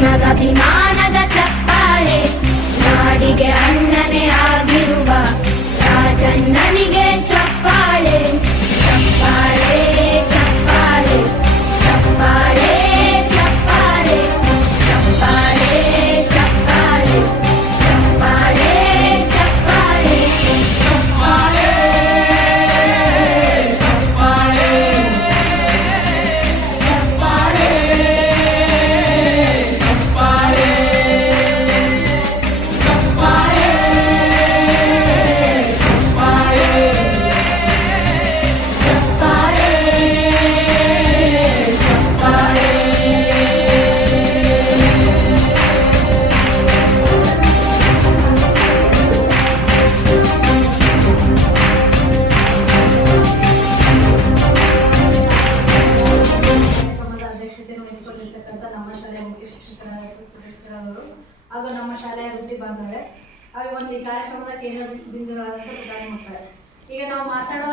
Nada de nada ಮಾಡಿರ್ತಕ್ಕಂಥ ನಮ್ಮ ಶಾಲೆಯ ಮುಖ್ಯ ಶಿಕ್ಷಕರಾಗಿರುವ ಸುರೇಶ್ ಅವರು. ಹಾಗೂ ನಮ್ಮ ಶಾಲೆಯ ವೃತ್ತಿ ಬಂದಾರೆ ಹಾಗೆ ಒಂದು ಈ ಕಾರ್ಯಕ್ರಮದ ಕೇಂದ್ರ ಬಿಂದುಗಳಾದಂಥ ಪ್ರಧಾನ ಮಾಡ್ತಾರೆ ಈಗ ನಾವು ಮಾತಾಡುವ